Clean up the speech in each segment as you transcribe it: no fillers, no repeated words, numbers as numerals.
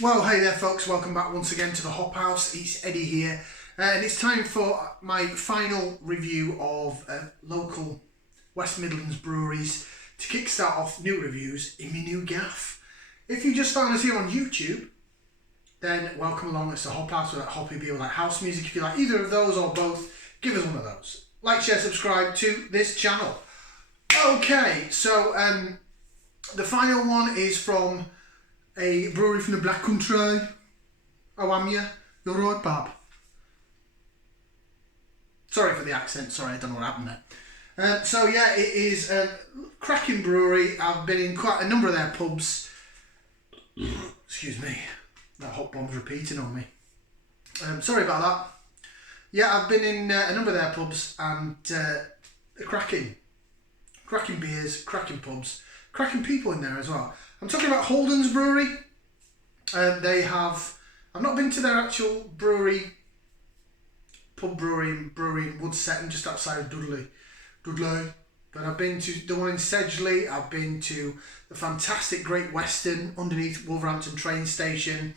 Well, hey there folks, welcome back once again to the Hop House. It's Eddie here, and it's time for my final review of local West Midlands breweries to kickstart off new reviews in my new gaff. If you just found us here on YouTube, then welcome along. It's the Hop House with that hoppy beer, with that house music. If you like either of those or both, give us one of those. Like, share, subscribe to this channel. Okay, so the final one is from a brewery from the Black Country. How am you? You're right, Bob. Sorry for the accent. Sorry, I don't know what happened there. So yeah, it is a cracking brewery. I've been in quite a number of their pubs. Excuse me, that hot bomb's repeating on me. Sorry about that. Yeah, I've been in a number of their pubs, and they're cracking beers, cracking pubs, cracking people in there as well. I'm talking about Holden's Brewery. I've not been to their actual brewery, brewery in Woodsetton, just outside of Dudley. But I've been to the one in Sedgley. I've been to the fantastic Great Western underneath Wolverhampton train station.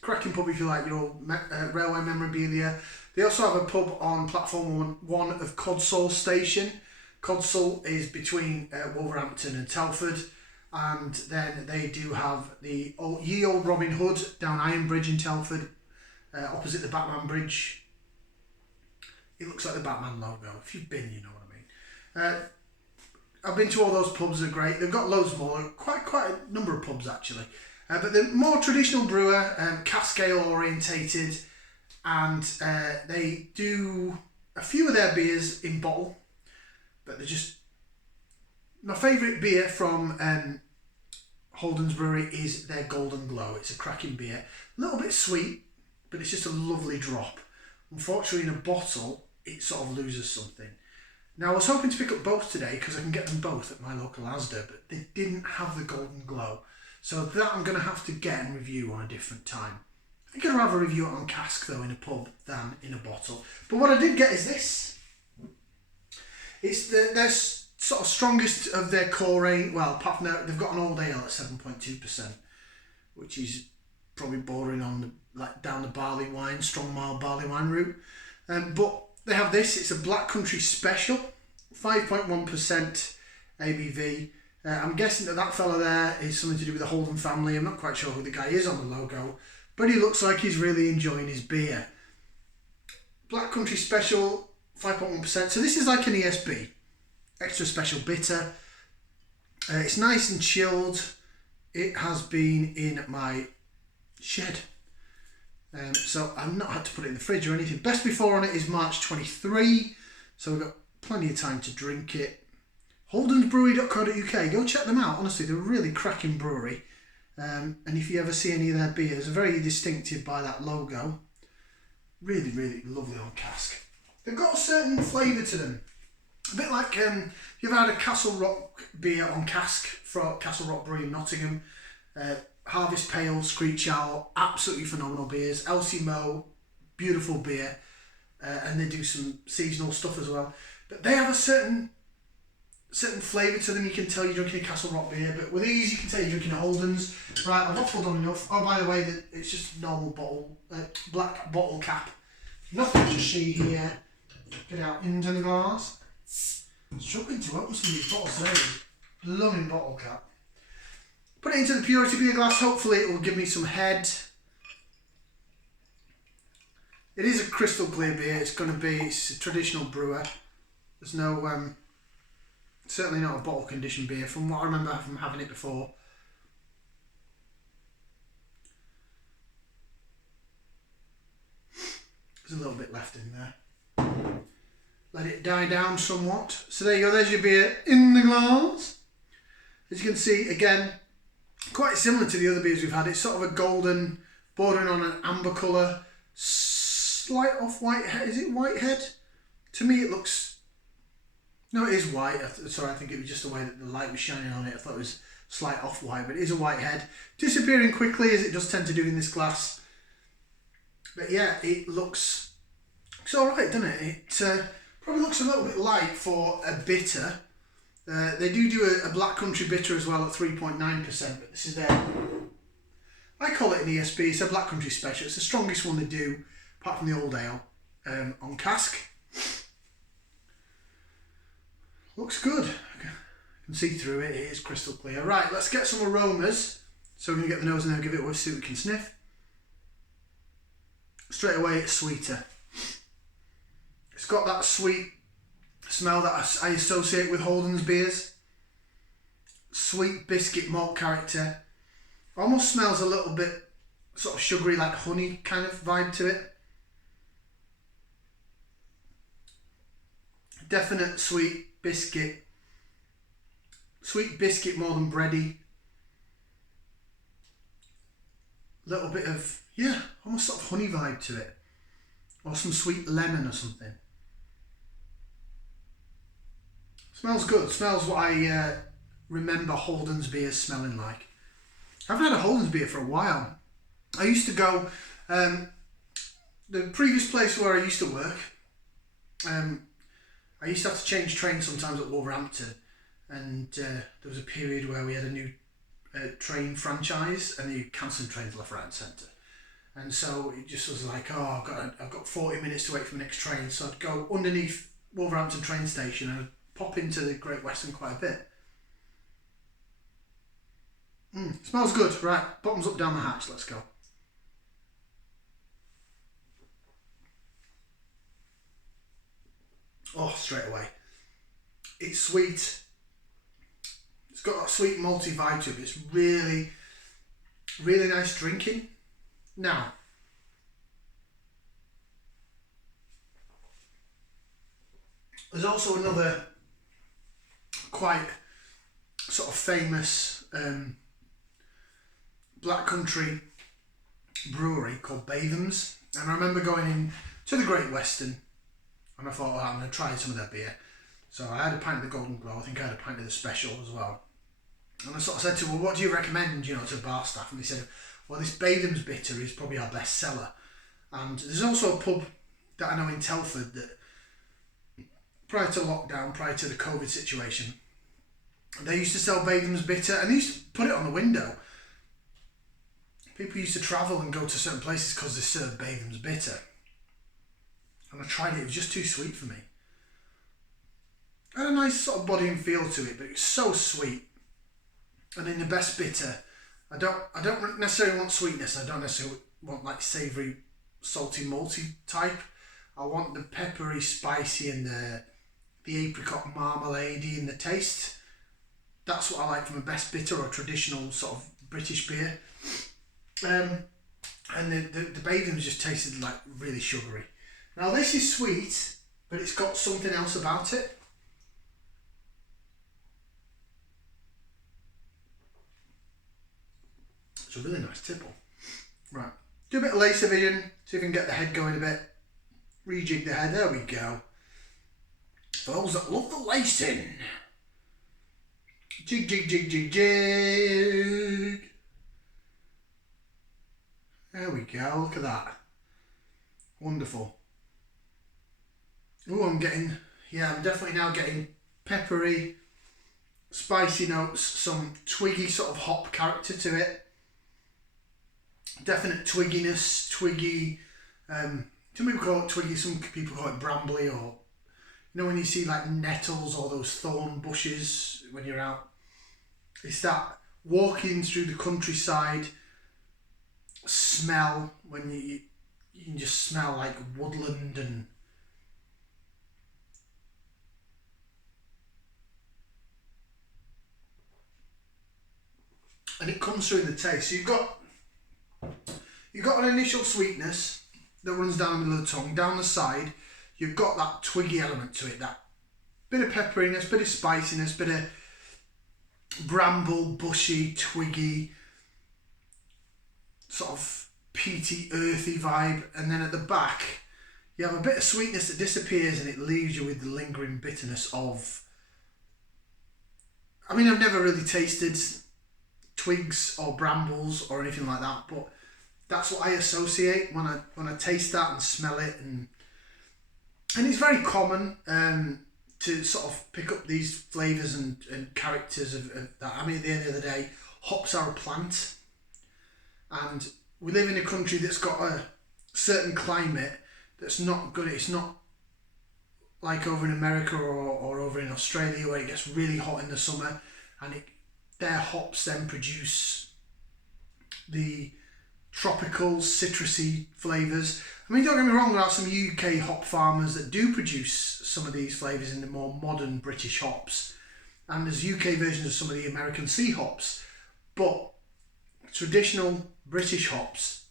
Cracking pub if you like your railway memorabilia. They also have a pub on platform 1 of Codsall Station. Codsall is between Wolverhampton and Telford. And then they do have the Ye Old Robin Hood down Iron Bridge in Telford, opposite the Batman Bridge. It looks like the Batman logo. If you've been, you know what I mean. I've been to all those pubs. They're great. They've got loads more, quite a number of pubs actually. But the more traditional brewer, cask ale orientated, and they do a few of their beers in bottle, but they're just. My favourite beer from Holden's Brewery is their Golden Glow. It's a cracking beer. A little bit sweet, but it's just a lovely drop. Unfortunately, in a bottle, it sort of loses something. Now, I was hoping to pick up both today because I can get them both at my local Asda, but they didn't have the Golden Glow. So that I'm going to have to get and review on a different time. I think I'd rather review it on cask, though, in a pub than in a bottle. But what I did get is this. It's their sort of strongest of their core range. Well, apart from that, they've got an old ale at 7.2%, which is probably bordering on down the barley wine, strong mild barley wine route. But they have this. It's a Black Country Special, 5.1% ABV. I'm guessing that fella there is something to do with the Holden family. I'm not quite sure who the guy is on the logo, but he looks like he's really enjoying his beer. Black Country Special, 5.1%. So this is like an ESB. Extra special bitter. It's nice and chilled. It has been in my shed. So I've not had to put it in the fridge or anything. Best before on it is March 23. So we've got plenty of time to drink it. holdensbrewery.co.uk. Go check them out. Honestly, they're a really cracking brewery. And if you ever see any of their beers, they're very distinctive by that logo. Really, really lovely on cask. They've got a certain flavour to them. A bit like you've had a Castle Rock beer on cask from Castle Rock Brewery in Nottingham. Harvest Pale, Screech Owl, absolutely phenomenal beers. Elsie Moe, beautiful beer. And they do some seasonal stuff as well. But they have a certain flavour to them. You can tell you're drinking a Castle Rock beer. But with these, you can tell you're drinking a Holden's. Right, I've waffled on enough. Oh, by the way, it's just a normal bottle, black bottle cap. Nothing to see here. Get out into the glass. I'm struggling to open some of these bottles today. Blooming bottle cap. Put it into the purity beer glass. Hopefully it will give me some head. It is a crystal clear beer. It's a traditional brewer. There's no, certainly not a bottle conditioned beer from what I remember from having it before. There's a little bit left in there. Let it die down somewhat. So there you go, there's your beer in the glass. As you can see, again, quite similar to the other beers we've had. It's sort of a golden, bordering on an amber colour, slight off-white head. Is it white head? To me it looks... No, it is white. Sorry, I think it was just the way that the light was shining on it. I thought it was slight off-white, but it is a white head. Disappearing quickly, as it does tend to do in this glass. But yeah, it looks... It's alright, doesn't it? It probably looks a little bit light for a bitter. They do a Black Country bitter as well at 3.9%, but this is their I call it an ESB. It's a Black Country Special. It's the strongest one they do, apart from the Old Ale, on cask. Looks good. I can see through it. It is crystal clear. Right, let's get some aromas. So we're going to get the nose in there and give it a whiff, see what we can sniff. Straight away, it's sweeter. It's got that sweet smell that I associate with Holden's beers. Sweet biscuit malt character. Almost smells a little bit sort of sugary, like honey kind of vibe to it. Definite sweet biscuit. Sweet biscuit more than bready. Little bit of, yeah, almost sort of honey vibe to it. Or some sweet lemon or something. Smells good. Smells what I remember Holden's beers smelling like. I haven't had a Holden's beer for a while. I used to go, the previous place where I used to work, I used to have to change trains sometimes at Wolverhampton, and there was a period where we had a new train franchise and they cancelled trains left, right and centre. And so it just was like, oh, I've got 40 minutes to wait for the next train, so I'd go underneath Wolverhampton train station and I'd pop into the Great Western quite a bit. Smells good. Right, bottoms up down the hatch, let's go. Oh, straight away. It's sweet. It's got that sweet malty vibe to it. It's really, really nice drinking. Now, there's also another quite sort of famous Black Country brewery called Batham's, and I remember going in to the Great Western and I thought, oh, I'm going to try some of their beer. So I had a pint of the Golden Glow. I think I had a pint of the Special as well. And I sort of said to her, well, what do you recommend, to the bar staff? And they said, well, this Batham's bitter is probably our best seller. And there's also a pub that I know in Telford that prior to lockdown, prior to the COVID situation, they used to sell Batham's bitter and they used to put it on the window. People used to travel and go to certain places because they served Batham's bitter. And I tried it was just too sweet for me. It had a nice sort of body and feel to it, but it's so sweet. And in the best bitter, I don't necessarily want sweetness. I don't necessarily want like savoury, salty, malty type. I want the peppery, spicy, and the apricot marmalade-y in the taste. That's what I like from a best bitter or a traditional sort of British beer. And the Batham's just tasted like really sugary. Now this is sweet, but it's got something else about it. It's a really nice tipple. Right, do a bit of laser vision, see if we can get the head going a bit. Rejig the head, there we go. For those that love the lacing. Jig, jig, jig, jig, jig. There we go, look at that. Wonderful. Oh, I'm definitely now getting peppery, spicy notes, some twiggy sort of hop character to it. Definite twigginess, twiggy, some people call it twiggy, some people call it brambly, or, when you see like nettles or those thorn bushes when you're out. It's that walking through the countryside smell when you can just smell like woodland and it comes through in the taste. So you've got an initial sweetness that runs down the middle of the tongue, down the side. You've got that twiggy element to it, that bit of pepperiness, bit of spiciness, bit of bramble, bushy, twiggy, sort of peaty, earthy vibe, and then at the back you have a bit of sweetness that disappears and it leaves you with the lingering bitterness of, I've never really tasted twigs or brambles or anything like that, but that's what I associate when I taste that and smell it, and it's very common to sort of pick up these flavours and characters of that. At the end of the day, hops are a plant, And we live in a country that's got a certain climate that's not good. It's not like over in America or over in Australia where it gets really hot in the summer, and their hops then produce the tropical citrusy flavours. I mean, don't get me wrong, there are some UK hop farmers that do produce some of these flavours in the more modern British hops, and there's UK versions of some of the American sea hops, but traditional British hops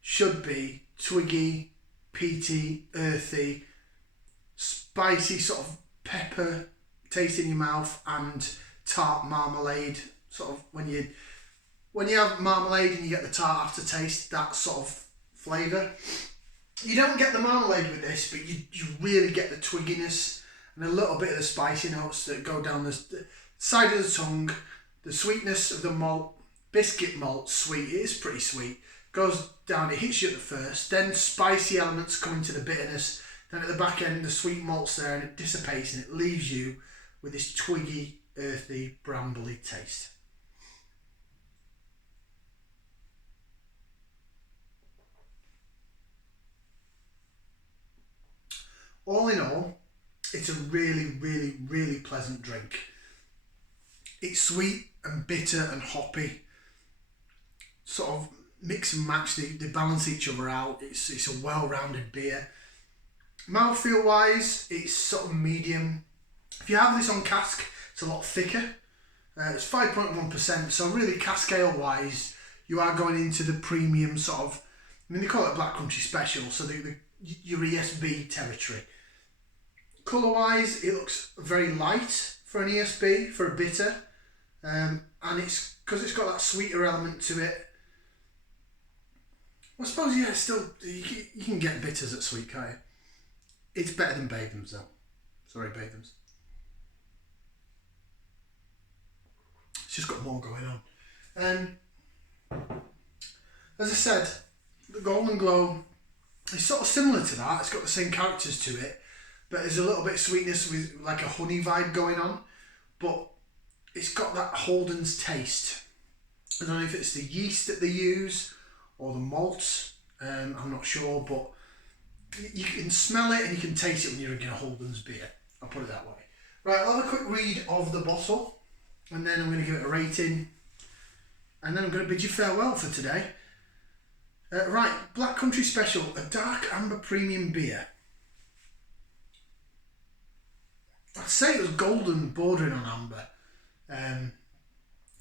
should be twiggy, peaty, earthy, spicy, sort of pepper taste in your mouth, and tart marmalade. Sort of when you have marmalade and you get the tart aftertaste, that sort of flavour. You don't get the marmalade with this, but you really get the twigginess and a little bit of the spicy notes that go down the side of the tongue. The sweetness of the malt, biscuit malt, sweet. It is pretty sweet. Goes down, it hits you at the first, then spicy elements come into the bitterness, then at the back end the sweet malt's there and it dissipates and it leaves you with this twiggy, earthy, brambly taste. All in all, it's a really, really, really pleasant drink. It's sweet and bitter and hoppy, sort of mix and match, they balance each other out. It's a well-rounded beer. Mouthfeel wise, it's sort of medium. If you have this on cask, it's a lot thicker. It's 5.1%, so really cask ale wise, you are going into the premium sort of, I mean, they call it Black Country Special, so your ESB territory. Colour wise, it looks very light for an ESB, for a bitter, and it's because it's got that sweeter element to it. I suppose, yeah, still, you can get bitters at Sweet, can't you? It's better than Batham's though. Sorry, Batham's. It's just got more going on. As I said, the Golden Glow is sort of similar to that. It's got the same characters to it, but there's a little bit of sweetness with like a honey vibe going on. But it's got that Holden's taste. I don't know if it's the yeast that they use or the malt, I'm not sure, but you can smell it and you can taste it when you're drinking a Holden's beer. I'll put it that way. Right, I'll have a quick read of the bottle and then I'm going to give it a rating and then I'm going to bid you farewell for today. Right, Black Country Special, a dark amber premium beer. I'd say it was golden bordering on amber,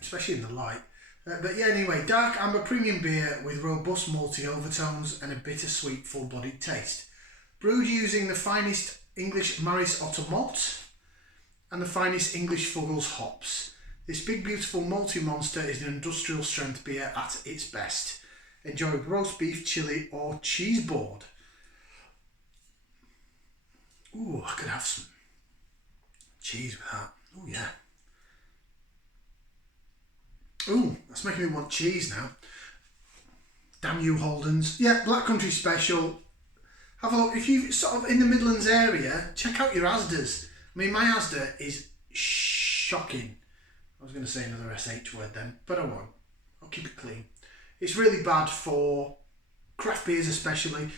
especially in the light. But yeah, anyway, dark amber premium beer with robust malty overtones and a bittersweet full-bodied taste. Brewed using the finest English Maris Otter malt and the finest English Fuggles hops. This big beautiful malty monster is an industrial strength beer at its best. Enjoy with roast beef, chilli or cheese board. Ooh, I could have some cheese with that. Oh yeah. Ooh, that's making me want cheese now. Damn you, Holdens. Yeah, Black Country Special. Have a look. If you're sort of in the Midlands area, check out your Asda's. I mean, my Asda is shocking. I was going to say another SH word then, but I won't. I'll keep it clean. It's really bad for craft beers especially.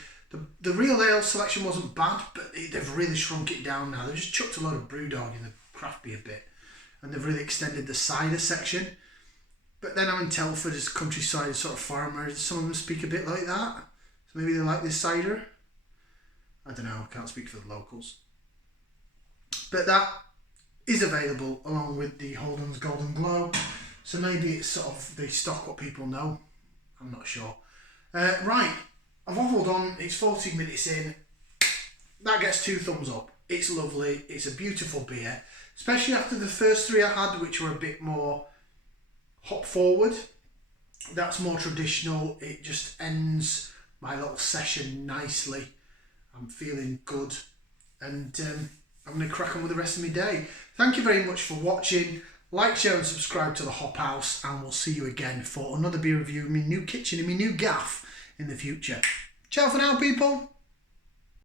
The real ale selection wasn't bad, but they've really shrunk it down now. They've just chucked a load of Brewdog in the craft beer bit, and they've really extended the cider section. But then I'm in Telford, as countryside sort of farmer. Some of them speak a bit like that. So maybe they like this cider. I don't know, I can't speak for the locals. But that is available along with the Holden's Golden Glow. So maybe it's sort of, they stock what people know. I'm not sure. Right, I've waffled on, it's 40 minutes in. That gets 2 thumbs up. It's lovely, it's a beautiful beer. Especially after the first 3 I had, which were a bit more hop forward. That's more traditional. It just ends my little session nicely. I'm feeling good and I'm going to crack on with the rest of my day. Thank you very much for watching. Like, share and subscribe to the Hop House, and we'll see you again for another beer review in my new kitchen, in my new gaff in the future. Ciao for now, people.